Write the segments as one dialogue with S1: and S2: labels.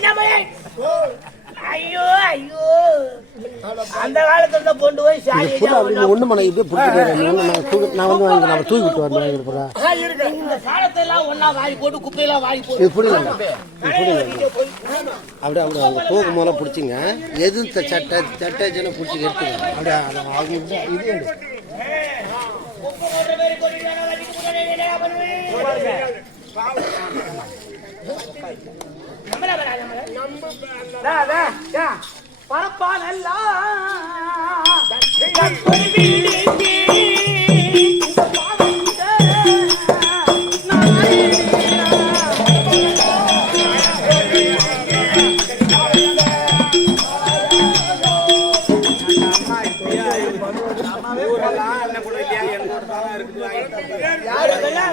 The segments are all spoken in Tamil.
S1: அண்ணாமலை ஐயோ ஐயோ. அந்த காலத்துல பொண்டு போய்
S2: ஒண்ணு பண்ண இப்படியே பிடிச்சிட்டு நான் வந்து வாங்கி நம்ம தூக்கி விட்டு வரணும் வாங்கி
S1: இந்த போட்டு குப்பையெல்லாம் வாரி போட்டு.
S2: புரியல. அப்படியே அப்படியே அவங்க போகும் போல பிடிச்சிங்க. எது சட்டை சட்டை பிடிச்சி எடுத்துங்க அப்படியே அதை அவங்க இது- இது எடு.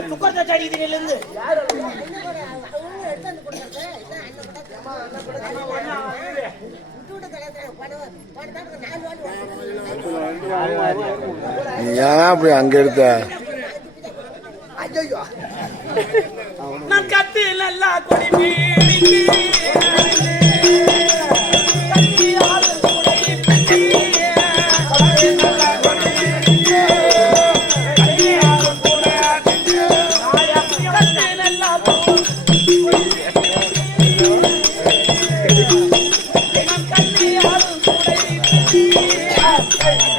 S1: துக்கத்தை அடிக்குது இருந்து
S3: ஏன் அப்படி அங்க எடுத்த?
S1: நான் கத்து நல்லா கொடி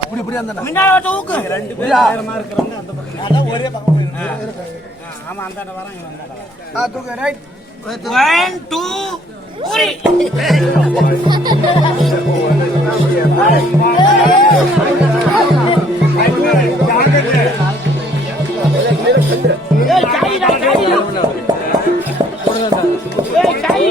S1: கைய புடி கை கொஞ்சம் வாட்டிக்கு போடி நீ தூக்கு நான் பாத்துக்கிறேன் நல்லா நாலு மணி முன்னால தூக்கு ஒன் டூ த்ரீ ஏய் சாயிடா சாயிடா ஏய் சாயி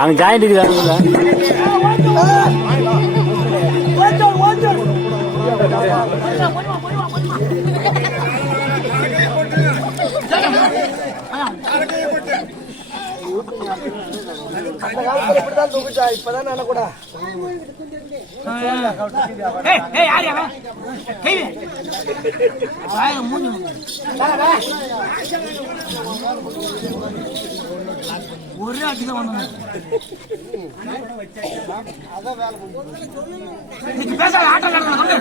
S2: அங்க ஜாயிண்ட்
S4: இப்பதான் நினைக்கூடா
S1: ஏய் ஏய் யார் அவன் கை வாய மூஞ்சி ஒரே அடி தான் வந்தாங்க இன்னைக்கு பேசாத ஆட்டம் நடந்தது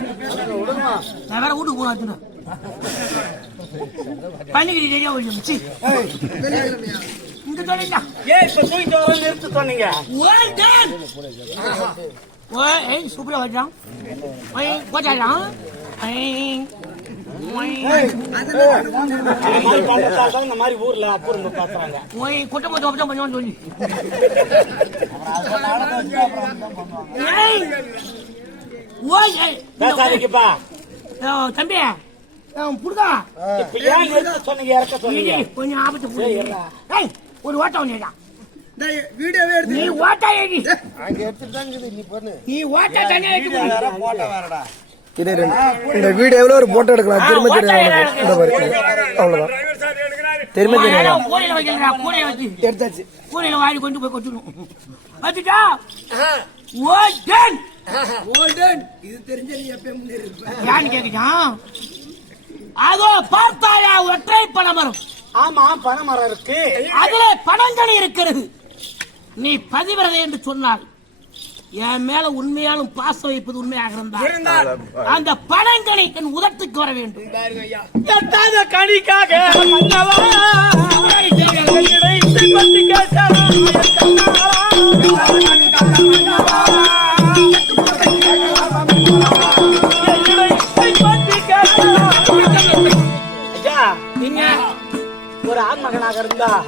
S1: நான் வேற வீட்டுக்கு போன அர்ஜுனா. பண்ணிக்கிட்டு ரெடியா ஓடி சி இங்க சொல்லிட்டா
S4: ஏன் இப்ப தூக்கிட்டு வர நிறுத்த சொன்னீங்க?
S1: Well done! Well, hey, super வச்சான். ஓய் கோச்சாச்சான்
S4: இந்த மாதிரி ஊர்ல அப்புறம்
S1: ஓ, தம்பி கொஞ்சம் ஆபத்து ஒரு ஓட்டம் ஒண்ணேடா
S4: வீடியோவே
S1: நீ ஓட்டா
S2: நீ
S1: ஓட்டா தனியா
S4: போட்டோ வேறடா.
S5: இது இந்த வீடியோவில் ஒரு போட்டோ எடுக்கலாம்? திரும்ப தெரியும் இந்த மாதிரி அவ்வளோதான் திரும்ப தெரியும். எடுத்தாச்சு.
S1: கூடையில வாரி கொண்டு போய் கொட்டணும். வச்சுட்டா ஓட்டன்
S5: இது தெரிஞ்ச நீ எப்பயும்
S1: யான்னு கேக்குறான்? அதோ பார்த்தாயா ஒற்றை பணமரம்
S4: ஆமா பனைமரம் இருக்கு.
S1: அதிலே பணங்கள் இருக்கிறது. நீ பதிவிரதை என்று சொன்னால் என் மேல உண்மையாலும் பாசம் வைப்பது உண்மையாக இருந்தால். அந்த பணங்களை என் உதட்டுக்கு வர வேண்டும்.
S4: எட்டாத
S1: நீங்க
S4: ஒரு ஆண்மகனாக இருந்தா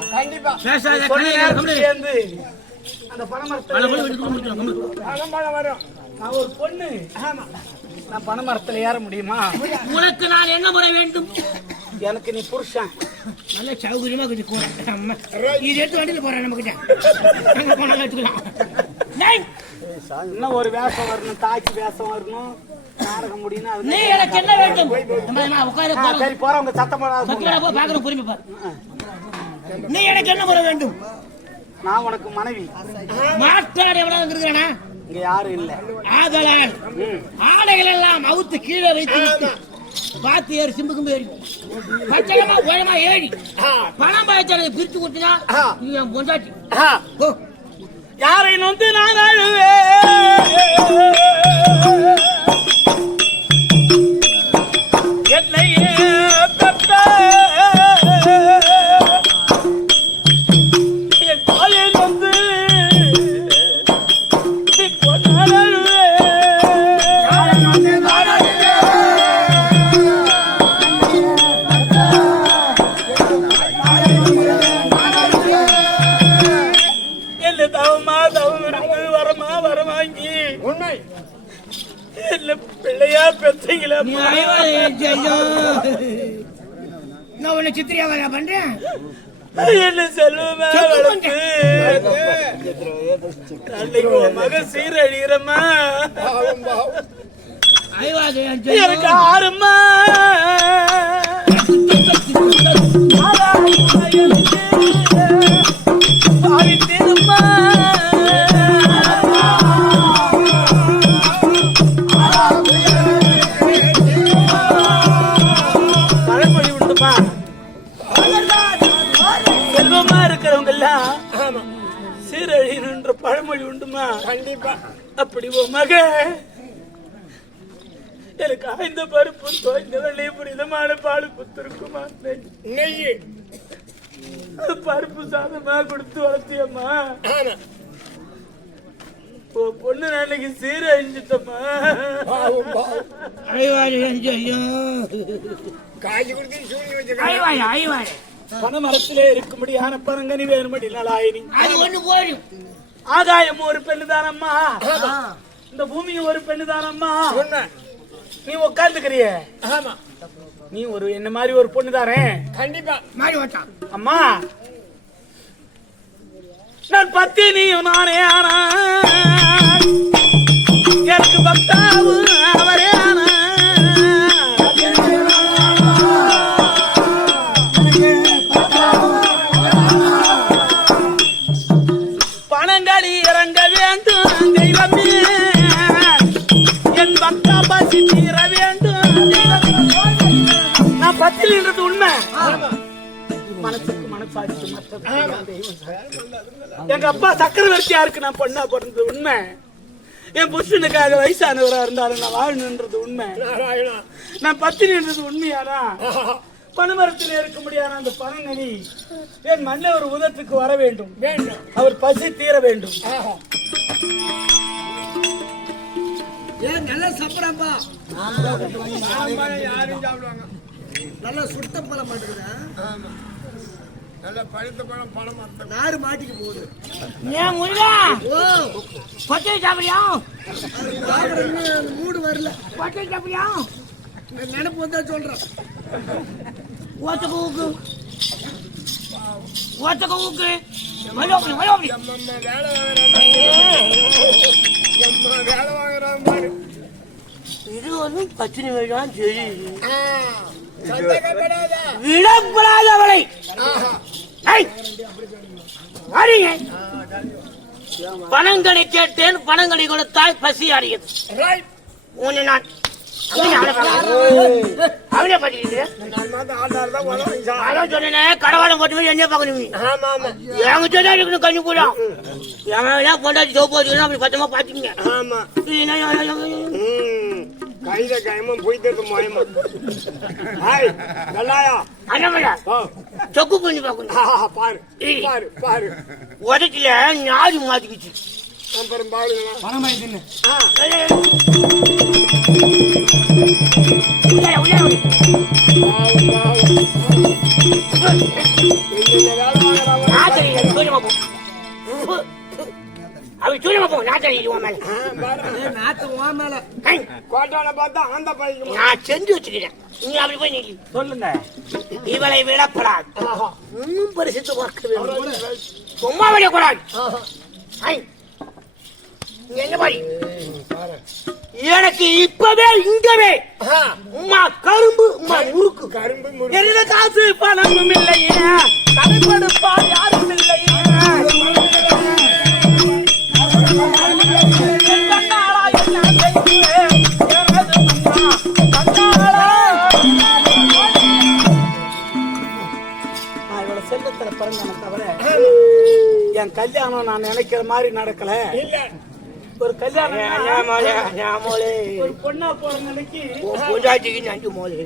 S1: கம்முனு.
S4: சேர்ந்து அந்த. பணமரம் வரும். நான் ஒரு பொண்ணு. ஆமா. நான் பணமரத்துல ஏற முடியுமா?
S1: உனக்கு நான் என்ன முறை வேண்டும்?
S4: எனக்கு நீ புருஷன்.
S1: நல்ல சௌகரியமா கொஞ்சம் கூட. இது எடுத்து வண்டியில போறேன் நம்ம கிட்ட அங்க போனா எடுத்துக்கலாம். டேய்,
S4: இன்னும் ஒரு வேஷம் வரணும். தாக்கி வேஷம் வரணும். நாடகம் முடியணும் அது
S1: நீ எனக்கு என்ன வேண்டும்? நான் உட்கார
S4: சரி போறவங்க சத்தம்
S1: பார்க்கணும் பொறுமை பாரு. நீ எனக்கு என்ன முறை வேண்டும்?
S4: நான் உனக்கு மனைவி.
S1: மாட்டாடு எவ்வளவு இருக்கிறானா
S4: இங்க யாரும் இல்ல.
S1: ஆதலால் ஆடைகள் எல்லாம் அவுத்து கீழே வைத்து பார்த்து ஏறி சிம்பு கும்பு ஏறி. பச்சைமா உயரமா ஏறி. பணம் பாய்ச்சாலை பிரிச்சு கொடுத்தினா நீ என் பொண்டாட்டி.
S4: யாரை நொந்து நான் அழுவேன். என்னையே பெற்ற சீரழின்ற பழமொழி உண்டுமா கண்டிப்பா. அப்படி உன் மக. எனக்கு ஆய்ந்த பருப்பு தோய்ந்த வெள்ளை புரிதமான பால் புத்திருக்குமா நெய். பருப்பு சாதமா கொடுத்து வளர்த்தியம்மா. பொண்ணு நாளைக்கு சீரழிஞ்சிட்டம்மா
S1: அழைவாதே, ஐயோ. அழைவாதே, அழைவாதே.
S4: பண மரத்திலே இருக்கும்படியான பரங்கனி வேணும்படி நலாயினி
S1: அது ஒண்ணு போதும்.
S4: ஆகாயம் ஒரு பெண்ணு தானம்மா இந்த பூமியும் ஒரு பெண்ணு தானம்மா நீ உட்கார்ந்துக்கிறிய. நீ ஒரு என்ன மாதிரி ஒரு பொண்ணு தானே? கண்டிப்பா.
S1: மாறி
S4: அம்மா. நான் பத்தினியும் நானே ஆனா எனக்கு பக்தாவு அவரே பத்திலின்றது உண்மை. மனசுக்கு மனசாட்சி. எங்க அப்பா சக்கரவர்த்தியாருக்கு நான் பொண்ணா பிறந்தது உண்மை. என் புருஷனுக்காக வயசானவரா இருந்தாலும் நான் வாழணுன்றது உண்மை. நான் பத்தினின்றது உண்மையானா? பனைமரத்தில் இருக்க முடியாத அந்த பனங்கனி என் ஒரு உதத்துக்கு வர வேண்டும். அவர் பசி தீர வேண்டும்.
S5: ஏன் நல்லா சாப்பிடாப்பா நல்லா சுத்த பழம் மாட்டுக்குதா. நாறு மாட்டிக்க போகுது.
S1: ஏன் முருகா!
S5: ஓ.
S1: பச்சை சாப்பிடியா
S5: மூடு வரல.
S1: பச்சை சாப்பிடியா
S5: நான் நினைப்பு வந்தா சொல்றேன்.
S1: ஓச்ச கூக்கு ஓச்ச கூக்கு வயோப்படி வயோப்படி இது வந்து பத்தினி வேண்டாம் சரி விடப்படாதவளை! வாடிங்க. பணங்களை கேட்டேன் பணங்களை கொடுத்தால் பசி அடையுது உன்னை நான் அவனே சொன்னேனே கடவாளம் போட்டு என்ன
S2: ஆமா
S1: என்கிட்ட தான் இருக்கணும் கண்ணு கூட. எவன் பொண்டாட்டி சோப்பு வச்சுக்கணும் அப்படி பத்திரமா பாத்துக்கங்க
S2: கையில கைமா போயிட்டு மயமா ஹாய் நல்லாயா?
S1: அண்ணாமலை சொக்கு பண்ணி பார்க்கணும்.
S2: பாரு பாரு பாரு.
S1: உதட்டில நாடு மாத்திக்கிச்சு
S2: அப்புறம் பாருங்களா
S1: உள்ளார, உள்ளார விடு.
S2: பாவம்
S1: நான் செஞ்சு வச்சுக்கிறேன். நீ அப்படி போய் நில்லு.
S4: சொல்லுங்க.
S1: இவளை விடப்படாது. இன்னும் பரிசுத்து பார்க்க வேண்டும். சும்மா விடக்கூடாது ஹை. நீ எங்க பாடி. எனக்கு இப்பவே இங்கவே உம்மா கரும்பு உம்மா முறுக்கு.
S2: கரும்பு முரு
S4: எந்த காசு பணமும் இல்லையே? கொடுப்பா யாரும் இல்லையே? என் கல்யாணம் நான் நினைக்கிற மாதிரி நடக்கல ஒரு கல்யாணம். ஒரு பொண்ணா போற நிலைக்கு
S1: நன்றி மோலே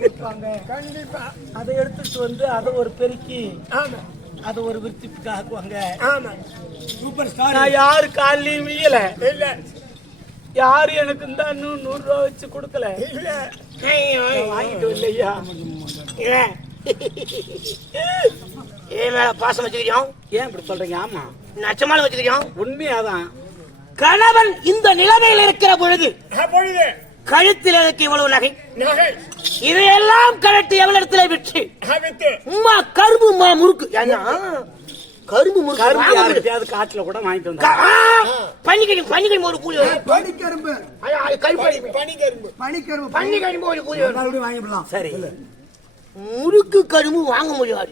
S4: இருப்பாங்க. அதை எடுத்துட்டு வந்து அதை ஒரு பெருக்கி
S2: ஆமா.
S4: அதை ஒரு விருத்திப்புக்கு ஆக்குவாங்க
S2: ஆமா. Super star.
S4: நான் யாரு காலையும் வீயல.
S2: இல்ல.
S4: யாரு எனக்கு இந்த இன்னும் நூறு ரூபா வச்சு கொடுக்கல?
S2: இல்ல.
S4: வாங்கிட்டு இல்லையா?
S1: ஏன் மேல பாசம் வச்சுக்கிறியோம்
S4: ஏன் இப்படி சொல்றீங்க? ஆமா.
S1: நச்சமால வச்சுக்கிறியோம்
S4: உண்மையாதான்.
S1: கணவன் இந்த நிலைமையில் இருக்கிற பொழுது கழுத்தில் எனக்கு இவ்வளவு நகை? இதையெல்லாம் கழட்டி எவளிடத்துல விற்று?
S2: வித்து.
S1: உம்மா கரும்பு உம்மா முறுக்கு. ஏன்னா, கரும்பு முறுக்கு
S4: கரும்பு காட்டுல கூட வாங்கிட்டு
S1: ஆ, பன்னிக்கறி பன்னிக்கறி ஒரு கூலி வரும்.
S5: பனிக்கரும்பு.
S1: கருப்படி
S2: பனிக்கரும்பு.
S5: பனிக்கரும்பு.
S1: பன்னிக்கறி ஒரு கூலி
S5: வாங்கிடலாம்.
S4: சரி.
S1: முறுக்கு கரும்பு வாங்க முடியாது.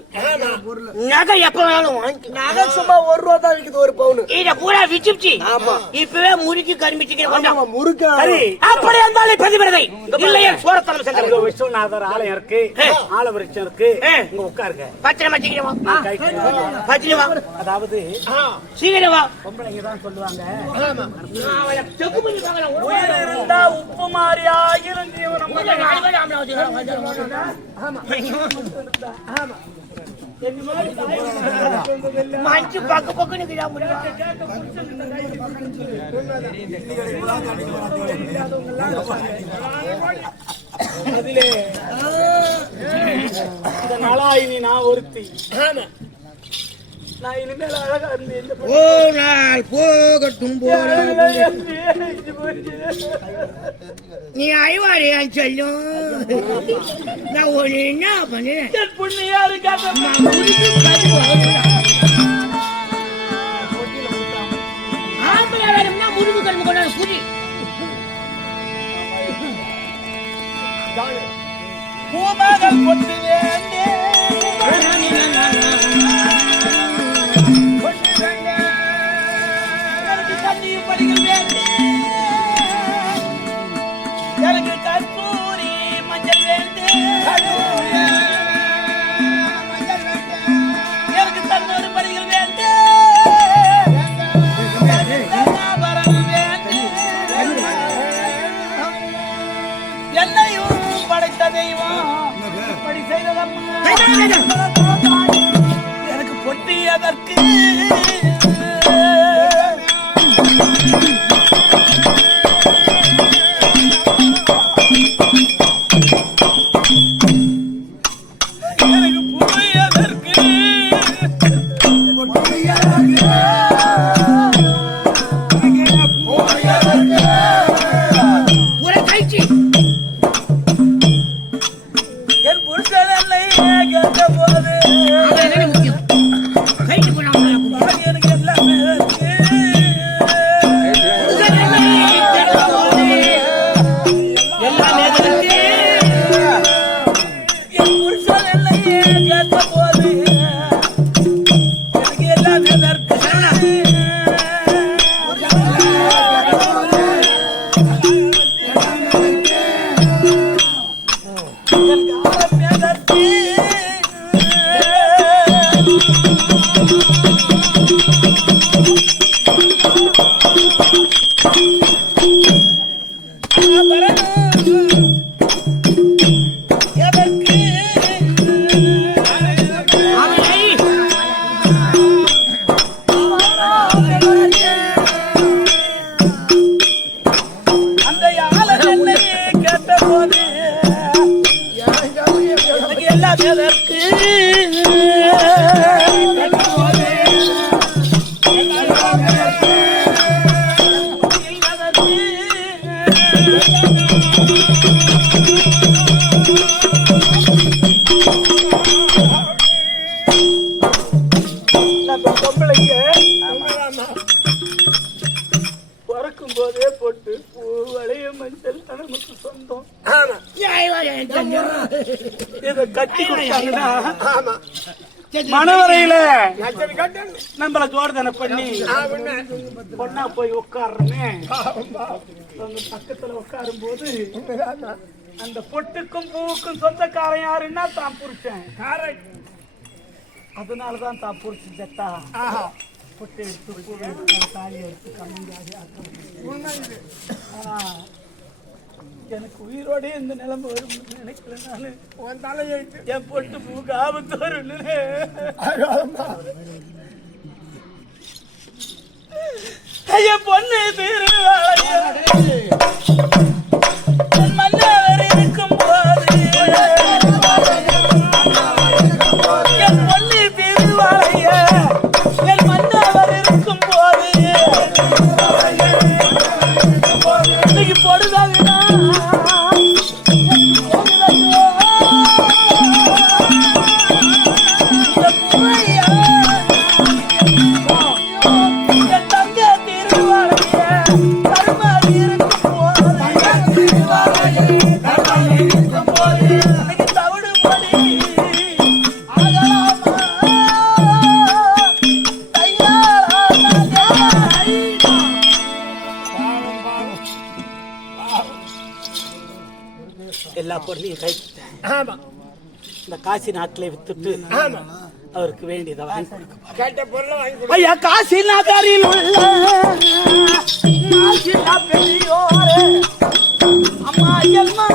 S1: நகை எப்ப வேணாலும் வாங்கி
S5: நகை சும்மா ஒரு ரூபா தான் விக்குது ஒரு பவுனு.
S1: இத பூரா விச்சிப்சி இப்பவே முறுக்கி கரும்பிச்சு
S5: ஆமா முறுக்கு
S1: அப்படி இருந்தாலும் பதிவிரதை இல்லையே சோரத்தனம் செஞ்சு
S4: விஸ்வநாதர் ஆலயம் இருக்கு.
S1: ஏ.
S4: ஆலவரிச்சம் இருக்கு.
S1: ஏ.
S4: இங்க உட்காருங்க.
S1: பச்சனை வச்சுக்கிறவா
S4: நான் கைக்கு-
S1: பச்சனை வா
S4: அதாவது
S1: சீக்கிரம்
S4: பொம்பளைங்க தான் சொல்லுவாங்க. உயிர்
S1: வாரம்.
S4: இருந்தா உப்பு மாதிரி
S1: மஞ்சு பக்கு பக்குன்னு
S4: அதிலே இந்த நலாயினி நான் ஒருத்தி.
S1: நாள் போகட்டும் நீ ஐவாரி சொல்லும் நான் ஒண்ணு என்ன பண்ணேன்
S4: பொண்ணு யாரு.
S1: ஆம்பளை வேணும்னா கரும்பு புரி
S4: பூமகள் பொண்ணு வேண்டே போதே போட்டு பூ வளைய மஞ்சள் நமக்கு சொந்தம். இத கட்டி கொடுத்தாங்கன்னா மணவரையில நம்மள ஜோர்தனை பண்ணி பொண்ணா போய் உட்கார்றமே அவங்க பக்கத்துல உட்காரும் போது அந்த பொட்டுக்கும் பூவுக்கும் சொந்தக்காரன் யாருன்னா தான் புருஷன். அதனாலதான் தான் புருஷன் செத்தா. பொட்டு எடுத்து பூ எடுத்து தாலி எடுத்து கம்மியாகி எனக்கு உயிரோட இந்த நிலைமை வரும் நினைக்கல நானு. உன் தலையெழுத்து. என் பொட்டு பூக்கு ஆபத்து வரும்னு என் பொண்ணு திருவாளையா இந்த காசி நாட்டிலே வித்துட்டு அவருக்கு வேண்டியதை வாங்கி கொடுக்க. ஐயா காசி நகரில் உள்ள நாசிலா பெரியோரே அம்மா எல்மா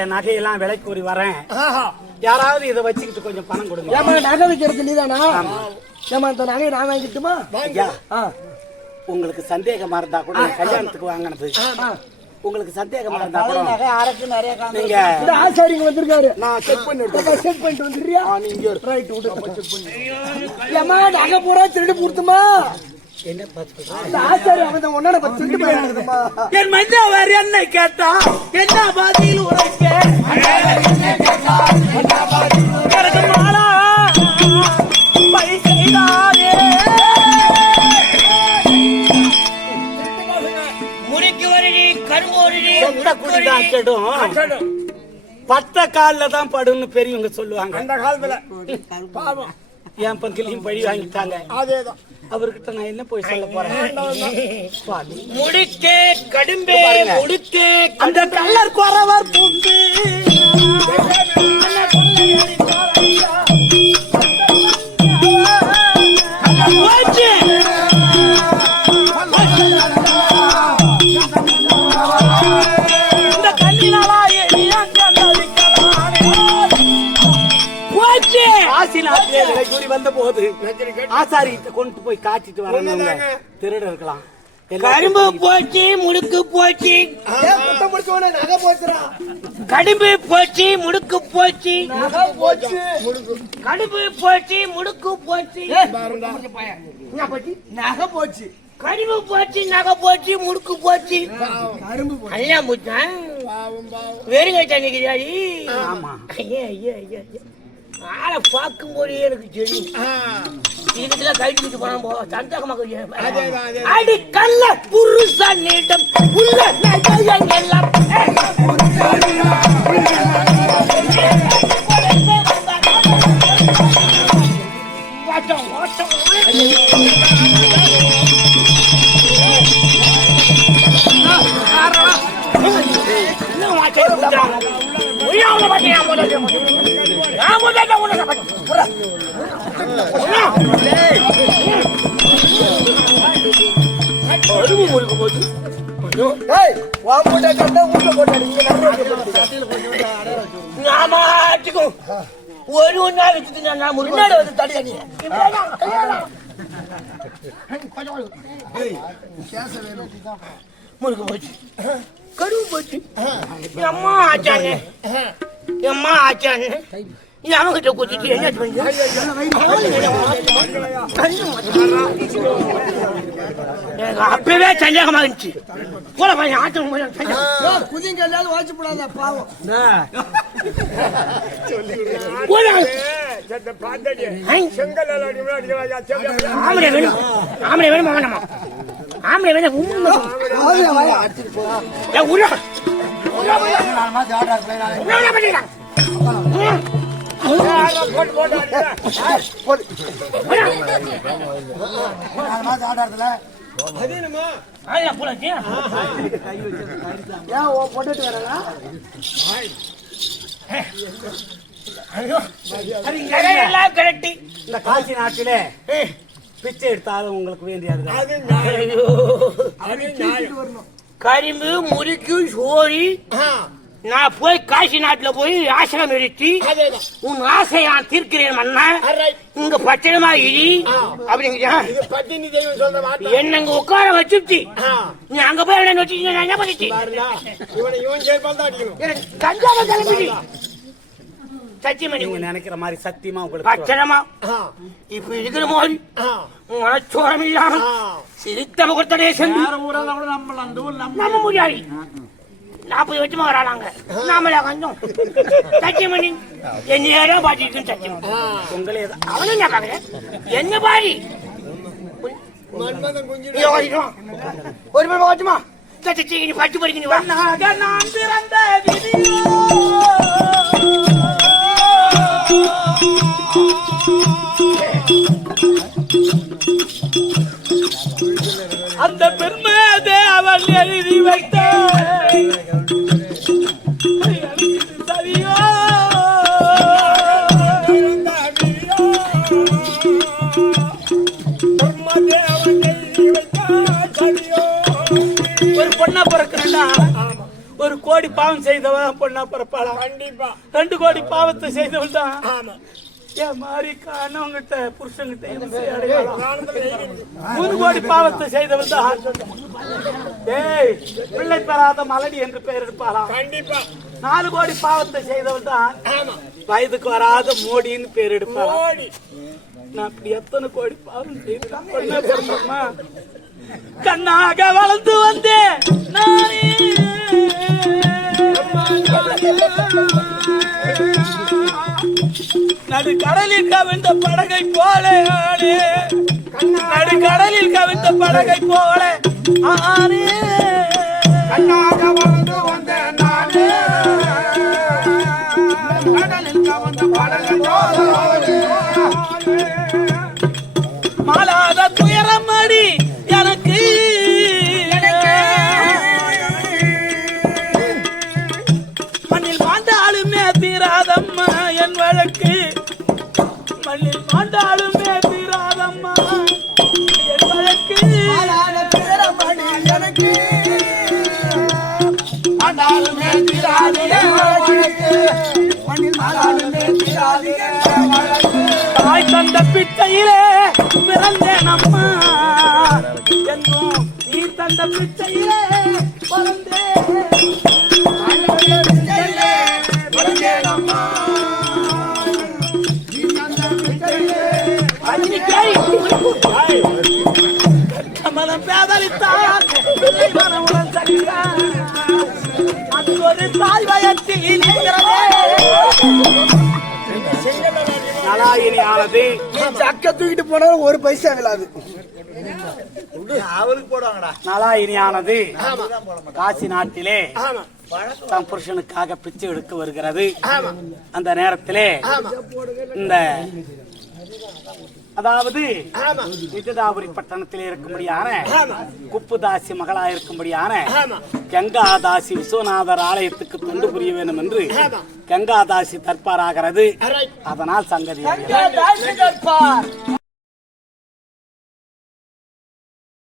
S4: என் நகையெல்லாம் விலை கூறி வரேன். யாராவது இதை வச்சுக்கிட்டு கொஞ்சம் பணம் கொடுங்க.
S5: ஏமா நகை வைக்கிறது நீதானா? ஏமா இந்த நகையை நான் வாங்கிட்டுமா
S4: உங்களுக்கு சந்தேகமா இருந்தா கூட கல்யாணத்துக்கு வாங்கினது. உங்களுக்கு சந்தேகமா இருந்தா கூட நீங்க
S5: இந்த ஆசாரிங்க வந்திருக்காரு.
S4: நான் செக் பண்ணி
S5: செக் பண்ணிட்டு வந்துடுறியா?
S4: நீங்க
S5: ரைட் விடு. ஏமா நகை பூரா திருடு கொடுத்துமா
S4: என்ன என் என்னை கேட்டா என்ன பதில் உரைக்க? எனக்கு மாலா
S1: முறுக்கு வருடி கரும்பு வருடி
S4: கெடும் பத்த கால்ல தான் படுன்னு பெரியவங்க சொல்லுவாங்க. அந்த காலத்துல பாவம். என் பங்கிலையும் பழி வாங்கிட்டாங்க. அதேதான். அவர்கிட்ட நான் என்ன போய் சொல்ல போறேன்.
S1: முடுக்கே கடும்பே. முடுக்கே
S4: அந்த கள்ளர் குறவர் பூந்து வந்த போது ஆசாரி கொண்டு போய் காட்டிட்டு வரணும் திருட இருக்கலாம்.
S1: கரும்பு போச்சு முடுக்கு போச்சு. கடும்பு போச்சு முடுக்கு போச்சு.
S5: நகை போச்சு.
S1: கடும்பு போச்சு முடுக்கு போச்சு.
S5: என்ன போச்சு? நகை போச்சு.
S1: கடும்பு போச்சு நகை போச்சு முடுக்கு போச்சு.
S5: கரும்பு போச்சு.
S1: எல்லாம் போச்சான் வெறும் கட்டா நிற்கிறாடி
S4: ஆமா.
S1: ஐயா ஐயா ஐயா ஐயா. ஆளை பார்க்கும் போதே எனக்கு தெரியும் இதுல கைட்டு வச்சு போனா போ சந்தோகமாக அடி கல்ல உள்ள எல்லாம் வாட்டம் கொடுக்குறாங்க. உள்ள மாட்டேன் ஒரு ஒன்றா வச்சுட்டு நான் முன்னாடி வந்து தடியா நீ முழுக்க போச்சு. கருவு போச்சு அம்மா ஆச்சாங்க அம்மா ஆச்சாங்க நீ அவங்கிட்ட கூட்டிட்டு என்ன பண்ணி எனக்கு அப்பவே சந்தேகமா இருந்துச்சு போல பையன் ஆட்டம் போய் சந்தேகம்
S5: குதிங்க எல்லாரும் வாட்சி போடாத பாவம்
S1: போல ஆம்பளை வேணும் ஆம்பளை வேணுமா வேணாமா ஆம்பளை வேணும் உண்மை ஏய், உள்ள. உள்ள போய்.
S4: இந்த காசி நாட்டிலே பிச்சை எடுத்தாலும் உங்களுக்கு வேண்டியது
S1: ஐயோ. கரும்பு முறுக்கு சோறு நான் போய் காசி நாட்டுல போய் ஆசிரம் எடுத்து உன் ஆசையை நான் தீர்க்கிறேன் மன்னா. இங்க பச்சனமா இடி என்ன இங்க உட்கார வச்சுட்டு. நீ அங்க போய் என்ன வச்சுட்டு என்ன எனக்கு கஞ்சாவை கிளம்பிடு. சத்தியமணி.
S4: நினைக்கிற மாதிரி சத்தியமா உங்களுக்கு
S1: பச்சனமா இப்ப இருக்கிற மாதிரி மனச்சோரம் இல்லாம சிரித்த முகத்தடைய சென்று. நம்ம முடியாது. நாற்பது வருஷமா வராங்க நாமளா கொஞ்சம் சத்தியமணி என்ன நேரம் பாட்டிட்டு சத்தியமணி
S4: உங்களே
S1: அவனும் கேட்காங்க என்ன பாடி? ஒரு மணி ஓட்டுமா சச்சி நீ பட்டு படிக்க நீ வா.
S4: நான் பிறந்த அந்த பெருமை அவள் எழுதி வைத்த கோடி பாவம் செய்தவன் பொண்ணா பிறப்பாளா? கண்டிப்பா. ரெண்டு கோடி பாவத்தை செய்தவன் தான். என் மாதிரி காணவங்கிட்ட அடையலாம். மூணு கோடி பாவத்தை செய்தவன் தான். ஏய் பிள்ளை பெறாத மலடி என்று பெயர் கண்டிப்பா. நாலு கோடி பாவத்தை செய்தவன் தான். வயதுக்கு வராத மோடின்னு பேர் எடுப்பாளாம் நான் அப்படி எத்தனை கோடி பாவம் பிறந்தம்மா கண்ணாக வளர்ந்து வந்தேன் நானே. நடு கடலில் கவிழ்ந்த படகை போல ஆனே. நடு கடலில் கவிழ்ந்த படகை போல ஆனே. கண்ணாக வளர்ந்து வந்தேன் நானே. கடலில் கவிழ்ந்த படகை போல பிச்சையிலே பிறந்தேன் அம்மா என்னும் நீ தந்த பிச்சையிலே பிறந்தேன் கமலம் பேதலித்தான் மனமுடன் சகித்தான் அது ஒரு தாய் வயத்தில் இருக்கிறதே. நலாயினி ஆனது
S5: சக்க தூக்கிட்டு போனாலும் ஒரு பைசா விழாது.
S4: நலாயினியானது காசி நாட்டிலே தன் புருஷனுக்காக பிச்சை எடுக்க வருகிறது. அந்த நேரத்திலே இந்த அதாவது விஜயதாபுரி பட்டணத்திலே இருக்கும்படியான குப்புதாசி மகளா இருக்கும்படியான கங்காதாசி விஸ்வநாதர் ஆலயத்துக்கு தொண்டு புரிய வேண்டும் என்று கங்காதாசி தற்பாராகிறது. அதனால் சங்கதி